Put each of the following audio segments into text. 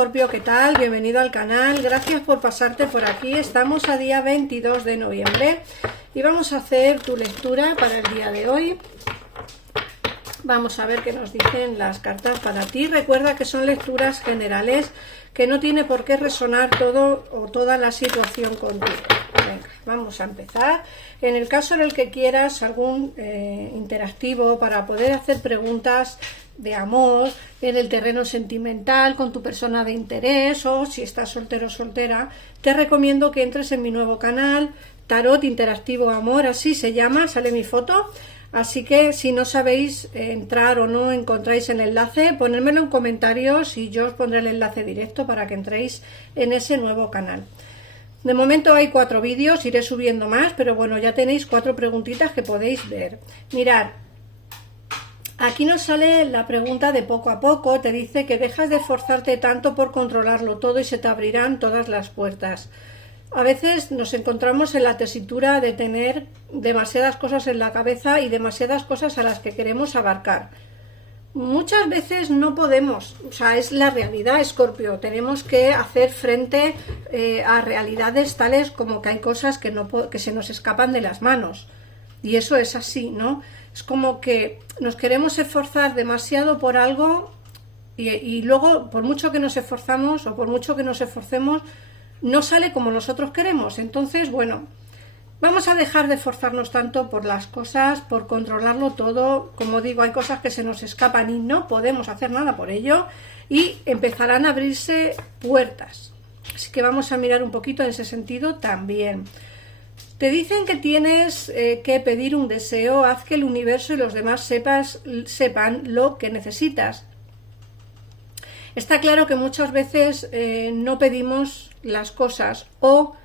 Escorpio, ¿qué tal? Bienvenido al canal, gracias por pasarte por aquí. Estamos a día 22 de noviembre y vamos a hacer tu lectura para el día de hoy. Vamos a ver qué nos dicen las cartas para ti. Recuerda que son lecturas generales, que no tiene por qué resonar todo o toda la situación contigo. Venga, vamos a empezar. En el caso en el que quieras algún interactivo para poder hacer preguntas de amor en el terreno sentimental con tu persona de interés, o si estás soltero o soltera, te recomiendo que entres en mi nuevo canal Tarot Interactivo Amor, así se llama, sale mi foto. Así que si no sabéis entrar o no encontráis el enlace, ponérmelo en comentarios y yo os pondré el enlace directo para que entréis en ese nuevo canal. De momento hay 4 vídeos, iré subiendo más, pero bueno, ya tenéis 4 preguntitas que podéis ver. Mirad, aquí nos sale la pregunta de poco a poco, te dice que dejas de esforzarte tanto por controlarlo todo y se te abrirán todas las puertas. A veces nos encontramos en la tesitura de tener demasiadas cosas en la cabeza y demasiadas cosas a las que queremos abarcar. Muchas veces no podemos, o sea, es la realidad, Escorpio. Tenemos que hacer frente a realidades tales como que hay cosas que se nos escapan de las manos. Y eso es así, ¿no? Es como que nos queremos esforzar demasiado por algo y luego, por mucho que nos esforzamos o por mucho que nos esforcemos, no sale como nosotros queremos. Entonces, bueno, vamos a dejar de esforzarnos tanto por las cosas, por controlarlo todo. Como digo, hay cosas que se nos escapan y no podemos hacer nada por ello y empezarán a abrirse puertas. Así que vamos a mirar un poquito en ese sentido también. Te dicen que tienes que pedir un deseo, haz que el universo y los demás sepan lo que necesitas. Está claro que muchas veces no pedimos las cosas o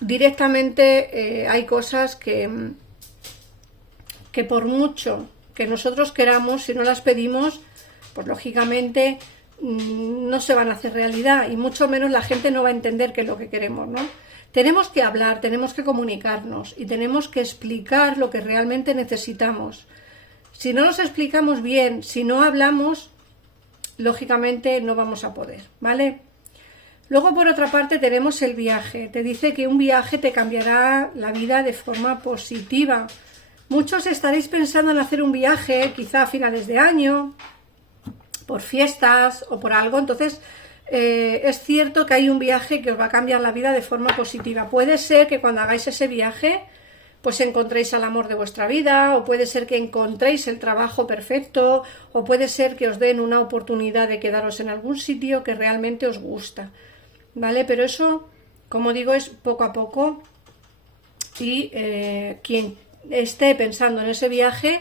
directamente hay cosas que por mucho que nosotros queramos, si no las pedimos, pues lógicamente no se van a hacer realidad y mucho menos la gente no va a entender qué es lo que queremos, ¿no? Tenemos que hablar, tenemos que comunicarnos y tenemos que explicar lo que realmente necesitamos. Si no nos explicamos bien, si no hablamos, lógicamente no vamos a poder, ¿vale? Luego, por otra parte, tenemos el viaje. Te dice que un viaje te cambiará la vida de forma positiva. Muchos estaréis pensando en hacer un viaje, quizá a finales de año, por fiestas o por algo. Entonces, es cierto que hay un viaje que os va a cambiar la vida de forma positiva. Puede ser que cuando hagáis ese viaje, pues encontréis al amor de vuestra vida, o puede ser que encontréis el trabajo perfecto, o puede ser que os den una oportunidad de quedaros en algún sitio que realmente os gusta, ¿vale? Pero eso, como digo, es poco a poco y quien esté pensando en ese viaje,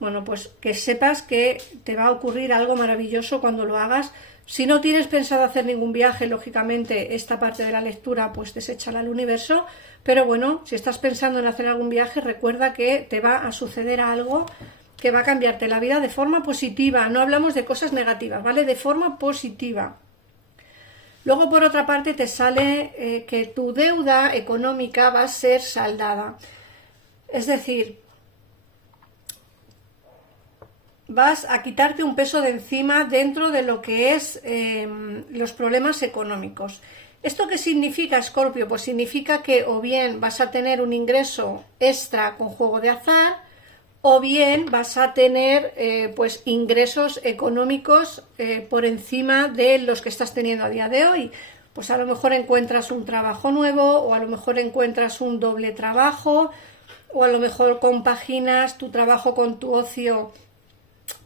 bueno, pues que sepas que te va a ocurrir algo maravilloso cuando lo hagas. Si no tienes pensado hacer ningún viaje, lógicamente esta parte de la lectura pues deséchala al universo, pero bueno, si estás pensando en hacer algún viaje, recuerda que te va a suceder algo que va a cambiarte la vida de forma positiva. No hablamos de cosas negativas, ¿vale? De forma positiva. Luego, por otra parte, te sale que tu deuda económica va a ser saldada. Es decir, vas a quitarte un peso de encima dentro de lo que es los problemas económicos. ¿Esto qué significa, Escorpio? Pues significa que o bien vas a tener un ingreso extra con juego de azar, o bien vas a tener pues ingresos económicos por encima de los que estás teniendo a día de hoy. Pues a lo mejor encuentras un trabajo nuevo, o a lo mejor encuentras un doble trabajo, o a lo mejor compaginas tu trabajo con tu ocio,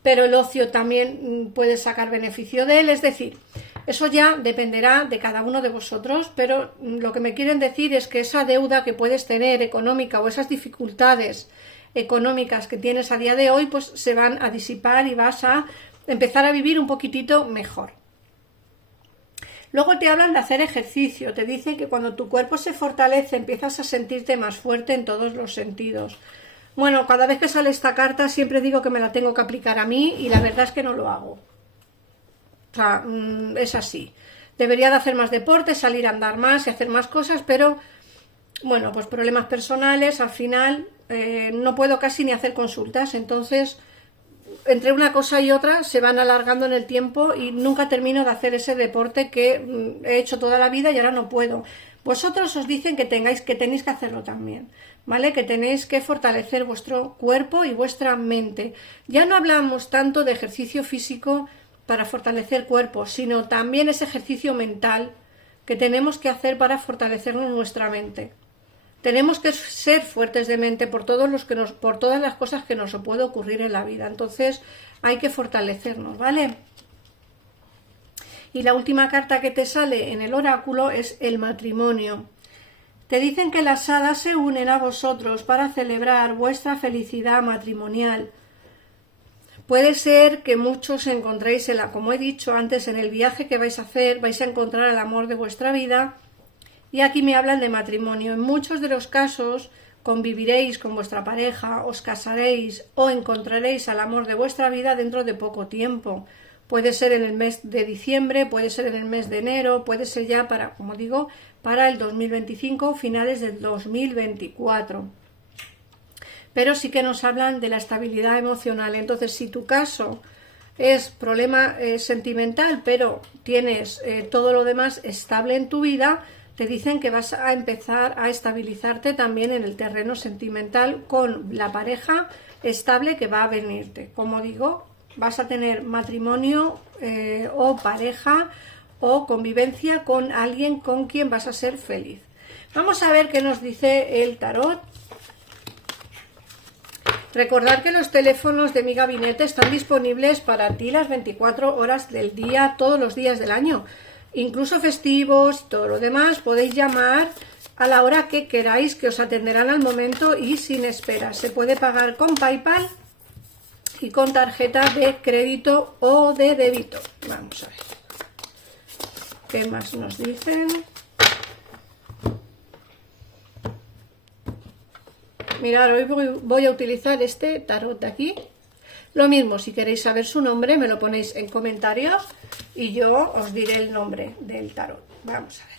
pero el ocio también puedes sacar beneficio de él. Es decir, eso ya dependerá de cada uno de vosotros, pero lo que me quieren decir es que esa deuda que puedes tener económica o esas dificultades económicas que tienes a día de hoy, pues se van a disipar y vas a empezar a vivir un poquitito mejor. Luego te hablan de hacer ejercicio, te dicen que cuando tu cuerpo se fortalece empiezas a sentirte más fuerte en todos los sentidos. Bueno, cada vez que sale esta carta siempre digo que me la tengo que aplicar a mí y la verdad es que no lo hago. O sea, es así. Debería de hacer más deporte, salir a andar más y hacer más cosas, pero bueno, pues problemas personales, al final no puedo casi ni hacer consultas, entonces entre una cosa y otra se van alargando en el tiempo y nunca termino de hacer ese deporte que he hecho toda la vida y ahora no puedo. Vosotros os dicen que tenéis que hacerlo también, ¿vale? Que tenéis que fortalecer vuestro cuerpo y vuestra mente. Ya no hablamos tanto de ejercicio físico para fortalecer cuerpo, sino también ese ejercicio mental que tenemos que hacer para fortalecernos nuestra mente. Tenemos que ser fuertes de mente por todas las cosas que nos puede ocurrir en la vida. Entonces hay que fortalecernos, ¿vale? Y la última carta que te sale en el oráculo es el matrimonio. Te dicen que las hadas se unen a vosotros para celebrar vuestra felicidad matrimonial. Puede ser que muchos encontréis, como he dicho antes, en el viaje que vais a hacer, vais a encontrar el amor de vuestra vida. Y aquí me hablan de matrimonio. En muchos de los casos conviviréis con vuestra pareja, os casaréis o encontraréis al amor de vuestra vida dentro de poco tiempo. Puede ser en el mes de diciembre, puede ser en el mes de enero, puede ser ya para, como digo, para el 2025, finales del 2024. Pero sí que nos hablan de la estabilidad emocional. Entonces, si tu caso es problema sentimental, pero tienes todo lo demás estable en tu vida, te dicen que vas a empezar a estabilizarte también en el terreno sentimental con la pareja estable que va a venirte. Como digo, vas a tener matrimonio o pareja o convivencia con alguien con quien vas a ser feliz. Vamos a ver qué nos dice el tarot. Recordad que los teléfonos de mi gabinete están disponibles para ti las 24 horas del día, todos los días del año. Incluso festivos y todo lo demás, podéis llamar a la hora que queráis, que os atenderán al momento y sin espera. Se puede pagar con PayPal y con tarjeta de crédito o de débito. Vamos a ver qué más nos dicen. Mirad, hoy voy a utilizar este tarot de aquí. Lo mismo, si queréis saber su nombre, me lo ponéis en comentarios y yo os diré el nombre del tarot. Vamos a ver.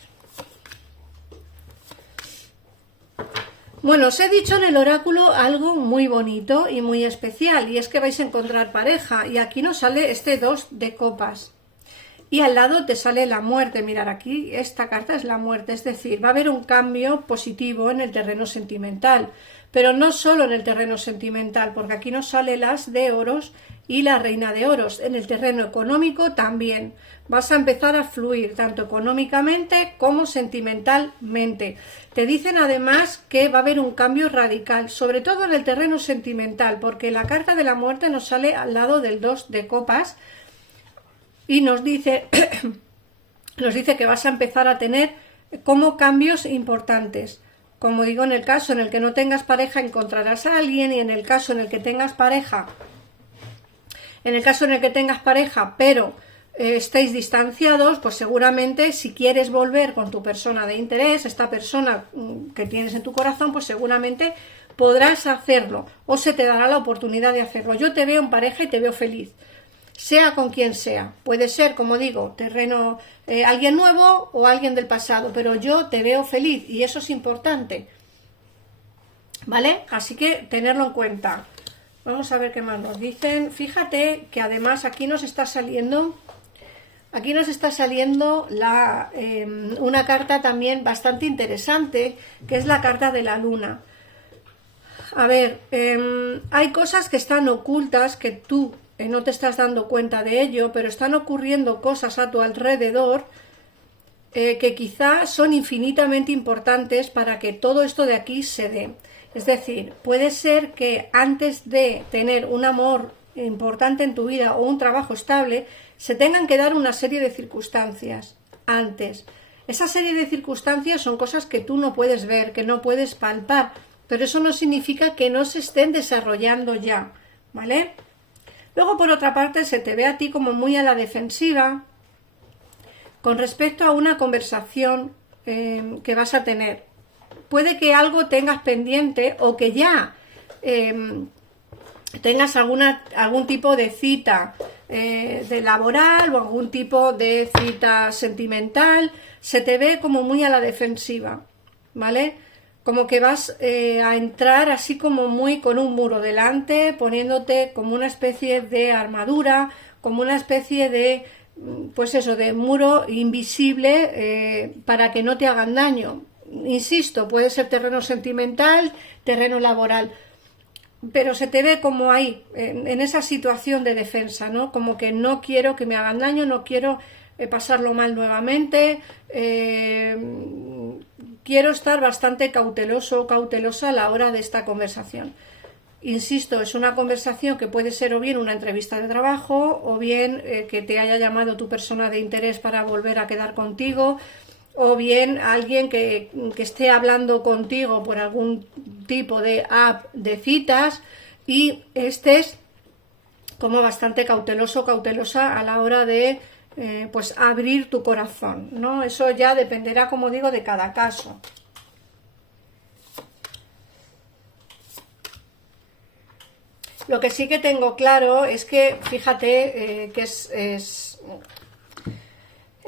Bueno, os he dicho en el oráculo algo muy bonito y muy especial, y es que vais a encontrar pareja, y aquí nos sale este 2 de copas. Y al lado te sale la muerte. Mirad, aquí esta carta es la muerte, es decir, va a haber un cambio positivo en el terreno sentimental. Pero no solo en el terreno sentimental, porque aquí nos sale el as de oros y la reina de oros. En el terreno económico también. Vas a empezar a fluir, tanto económicamente como sentimentalmente. Te dicen además que va a haber un cambio radical, sobre todo en el terreno sentimental, porque la carta de la muerte nos sale al lado del 2 de copas y nos dice, que vas a empezar a tener como cambios importantes. Como digo, en el caso en el que no tengas pareja encontrarás a alguien, y en el caso en el que tengas pareja, pero estéis distanciados, pues seguramente si quieres volver con tu persona de interés, esta persona que tienes en tu corazón, pues seguramente podrás hacerlo o se te dará la oportunidad de hacerlo. Yo te veo en pareja y te veo feliz, sea con quien sea. Puede ser, como digo, alguien nuevo o alguien del pasado, pero yo te veo feliz y eso es importante, ¿vale? Así que tenerlo en cuenta. Vamos a ver qué más nos dicen. Fíjate que además aquí nos está saliendo una carta también bastante interesante, que es la carta de la luna. A ver, hay cosas que están ocultas que tú no te estás dando cuenta de ello, pero están ocurriendo cosas a tu alrededor que quizá son infinitamente importantes para que todo esto de aquí se dé. Es decir, puede ser que antes de tener un amor importante en tu vida o un trabajo estable, se tengan que dar una serie de circunstancias antes. Esa serie de circunstancias son cosas que tú no puedes ver, que no puedes palpar, pero eso no significa que no se estén desarrollando ya, ¿vale? Luego, por otra parte, se te ve a ti como muy a la defensiva con respecto a una conversación que vas a tener. Puede que algo tengas pendiente o que ya tengas algún tipo de cita de laboral o algún tipo de cita sentimental. Se te ve como muy a la defensiva, ¿vale? como que vas a entrar así como muy con un muro delante, poniéndote como una especie de armadura, como una especie de, pues eso, de muro invisible para que no te hagan daño. Insisto, puede ser terreno sentimental, terreno laboral, pero se te ve como ahí, en esa situación de defensa, ¿no? Como que no quiero que me hagan daño, no quiero pasarlo mal nuevamente, quiero estar bastante cauteloso o cautelosa a la hora de esta conversación. Insisto, es una conversación que puede ser o bien una entrevista de trabajo, o bien que te haya llamado tu persona de interés para volver a quedar contigo, o bien alguien que esté hablando contigo por algún tipo de app de citas y estés como bastante cauteloso, cautelosa a la hora de pues abrir tu corazón, ¿no? Eso ya dependerá, como digo, de cada caso. Lo que sí que tengo claro es que, fíjate, que es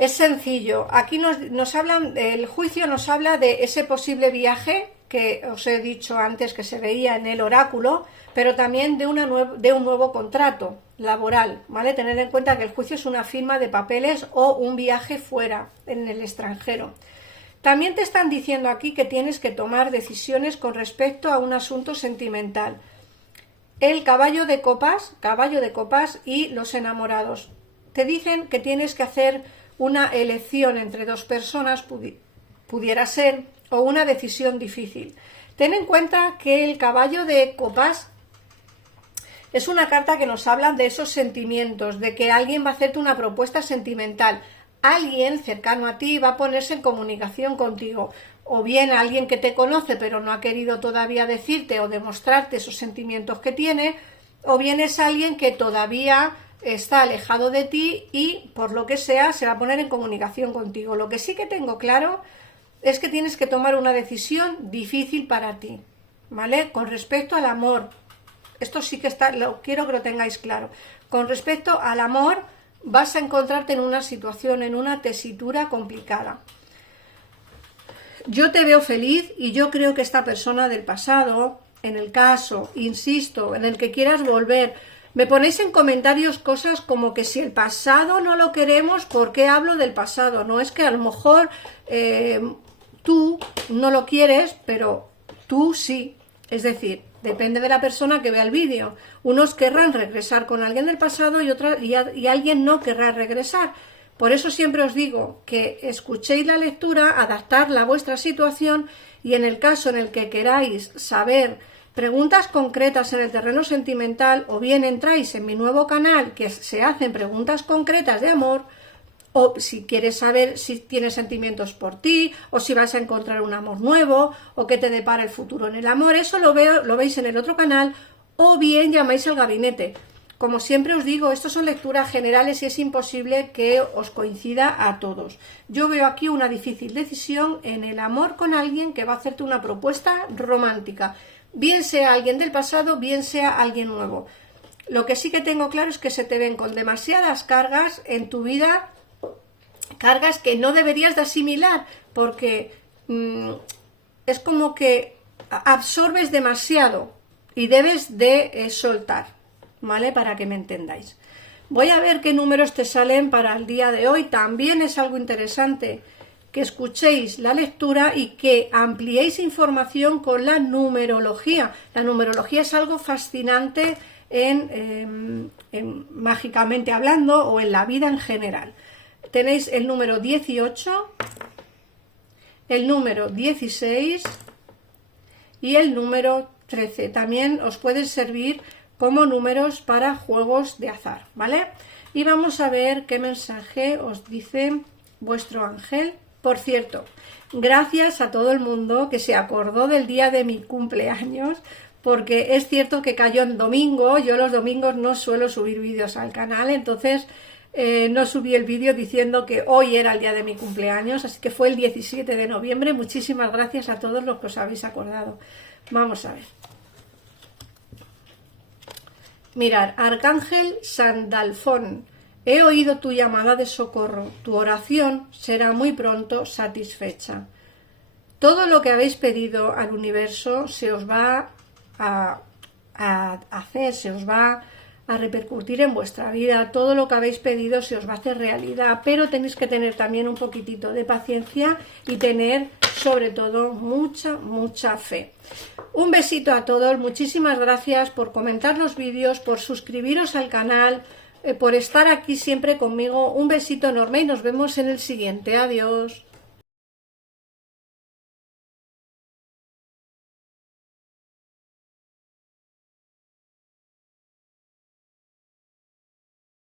sencillo. Aquí nos hablan, el juicio nos habla de ese posible viaje que os he dicho antes que se veía en el oráculo, pero también de un nuevo contrato laboral, ¿vale? Tener en cuenta que el juicio es una firma de papeles o un viaje fuera, en el extranjero. También te están diciendo aquí que tienes que tomar decisiones con respecto a un asunto sentimental. El caballo de copas y los enamorados. Te dicen que tienes que hacer una elección entre dos personas, pudiera ser, o una decisión difícil. Ten en cuenta que el caballo de copas es una carta que nos habla de esos sentimientos, de que alguien va a hacerte una propuesta sentimental, alguien cercano a ti va a ponerse en comunicación contigo, o bien alguien que te conoce pero no ha querido todavía decirte o demostrarte esos sentimientos que tiene, o bien es alguien que todavía está alejado de ti y por lo que sea se va a poner en comunicación contigo. Lo que sí que tengo claro es que tienes que tomar una decisión difícil para ti, ¿vale? Con respecto al amor, esto sí que quiero que lo tengáis claro. Con respecto al amor, vas a encontrarte en una situación, en una tesitura complicada. Yo te veo feliz y yo creo que esta persona del pasado, en el caso, insisto, en el que quieras volver, me ponéis en comentarios cosas como que si el pasado no lo queremos, ¿por qué hablo del pasado? No, es que a lo mejor tú no lo quieres, pero tú sí. Es decir, depende de la persona que vea el vídeo. Unos querrán regresar con alguien del pasado y alguien no querrá regresar. Por eso siempre os digo que escuchéis la lectura, adaptarla a vuestra situación y en el caso en el que queráis saber preguntas concretas en el terreno sentimental, o bien entráis en mi nuevo canal que se hacen preguntas concretas de amor, o si quieres saber si tienes sentimientos por ti, o si vas a encontrar un amor nuevo, o qué te depara el futuro en el amor, eso lo veis en el otro canal, o bien llamáis al gabinete. Como siempre os digo, estas son lecturas generales y es imposible que os coincida a todos. Yo veo aquí una difícil decisión en el amor con alguien que va a hacerte una propuesta romántica, bien sea alguien del pasado, bien sea alguien nuevo. Lo que sí que tengo claro es que se te ven con demasiadas cargas en tu vida, cargas que no deberías de asimilar, porque es como que absorbes demasiado y debes de soltar, ¿vale? Para que me entendáis. Voy a ver qué números te salen para el día de hoy. También es algo interesante que escuchéis la lectura y que ampliéis información con la numerología. La numerología es algo fascinante en mágicamente hablando o en la vida en general. Tenéis el número 18, el número 16 y el número 13. También os pueden servir como números para juegos de azar, ¿vale? Y vamos a ver qué mensaje os dice vuestro ángel. Por cierto, gracias a todo el mundo que se acordó del día de mi cumpleaños, porque es cierto que cayó en domingo. Yo los domingos no suelo subir vídeos al canal, entonces no subí el vídeo diciendo que hoy era el día de mi cumpleaños, así que fue el 17 de noviembre. Muchísimas gracias a todos los que os habéis acordado. Vamos a ver. Mirad, Arcángel Sandalfón, he oído tu llamada de socorro, tu oración será muy pronto satisfecha. todo lo que habéis pedido al universo se os va a hacer, se os va a repercutir en vuestra vida. Todo lo que habéis pedido se os va a hacer realidad, pero tenéis que tener también un poquitito de paciencia y tener sobre todo mucha fe. Un besito a todos, muchísimas gracias por comentar los vídeos, por suscribiros al canal, por estar aquí siempre conmigo. Un besito enorme y nos vemos en el siguiente. Adiós.